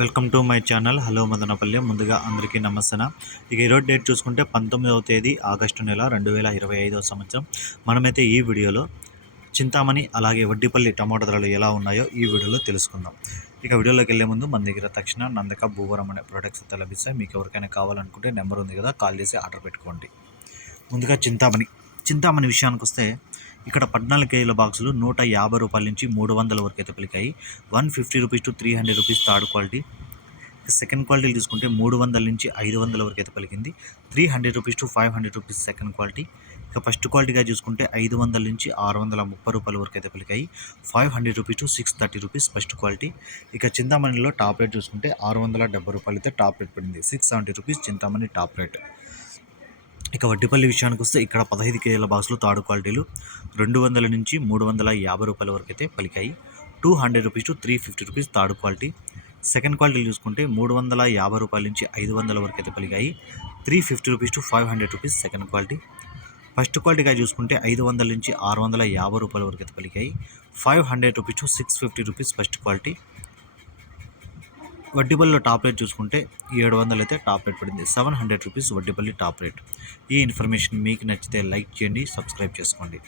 Welcome to my channel. Hello Madanapalle. ముందుగా అందరికీ నమస్తే ఇక ఈరోజు డేట్ చూసుకుంటే పంతొమ్మిదవ తేదీ ఆగస్టు నెల రెండు వేల ఇరవై ఐదవ సంవత్సరం. మనమైతే ఈ వీడియోలో చింతామణి అలాగే వడ్డీపల్లి టమాటా ధరలు ఎలా ఉన్నాయో ఈ వీడియోలో తెలుసుకుందాం. ఇక వీడియోలోకి వెళ్ళే ముందు మన దగ్గర తక్షణ నందక భూవరం అనే ప్రొడక్ట్స్ అయితే లభిస్తాయి. మీకు ఎవరికైనా కావాలనుకుంటే నెంబర్ ఉంది కదా కాల్ చేసి ఆర్డర్ పెట్టుకోండి. ముందుగా చింతామణి. చింతామణి విషయానికి వస్తే ఇక్కడ పద్నాలుగు కేజీల బాక్సులు నూట యాభై రూపాయల నుంచి మూడు వందల వరకు అయితే పలికాయి. One fifty rupees to three hundred rupees third quality. Second quality తీసుకుంటే మూడు వందల నుంచి ఐదు వందల వరకు అయితే పలికింది. Three hundred rupees to five hundred rupees second quality. ఇక ఫస్ట్ క్వాలిటీగా చూసుకుంటే ఐదు వందల నుంచి ఆరు వందల ముప్పై రూపాయల వరకు అయితే పలికాయి. Five hundred rupees to six thirty rupees first quality. ఇక చింతామణిలో టాప్ రేట్ చూసుకుంటే ఆరు వందల డెబ్బై రూపాయలు అయితే టాప్ రేట్ పడింది. Six seventy rupees Chintamani top rate. ఇక వడ్డీపల్లి విషయానికి వస్తే ఇక్కడ పదహైదు కేజీల బాక్సులు తాడు క్వాలిటీలు రెండు వందల నుంచి మూడు వందల యాభై రూపాయల వరకు అయితే పలికాయి. Two hundred rupees to three fifty rupees తాడు క్వాలిటీ. సెకండ్ క్వాలిటీ చూసుకుంటే మూడు వందల యాభై రూపాయల నుంచి ఐదు వందల వరకు అయితే పలికాయి. Three fifty rupees to five hundred rupees second quality. First క్వాలిటీగా చూసుకుంటే ఐదు వందల నుంచి ఆరు వందల యాభై రూపాయల వరకు అయితే పలికాయి. Five hundred rupees to six fifty rupees first quality. వడ్డీపల్లిలో top rate చూసుకుంటే ఏడు వందలు అయితే టాప్ రేట్ పడింది. Seven hundred rupees Vaddipalli top rate. ఈ ఇన్ఫర్మేషన్ మీకు నచ్చితే లైక్ చేయండి సబ్స్క్రైబ్ చేసుకోండి.